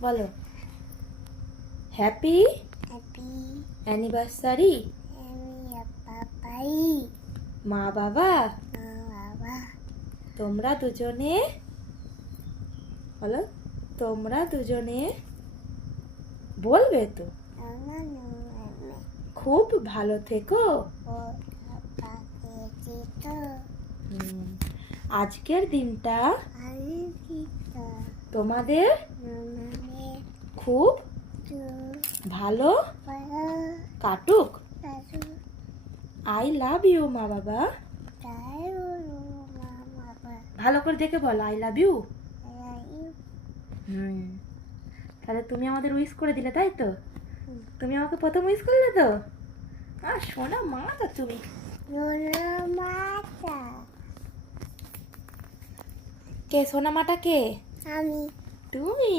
বলো happy happy anniversary Papai মা বাবা বাবা তোমরা দুজনে বলো তোমরা দুজনে বলবে তো আমার খুব ভালো থেকো। পাপাকে দিত হুম, আজকের দিনটা আমি দিত তোমাদের মানে খুব তো ভালো বড় কাটুক। দাদু আই লাভ ইউ মা বাবা। তাই মা বাবা ভালো করে দেখে বলো আই লাভ ইউ। তাই হুম, তাহলে তুমি আমাদের উইশ করে দিলে তাই তো? তুমি আমাকে প্রথম উইশ করলে তো? আর সোনা মা তো তুমি। মাতা কে সোনা মাটা কে? আমি তুমি।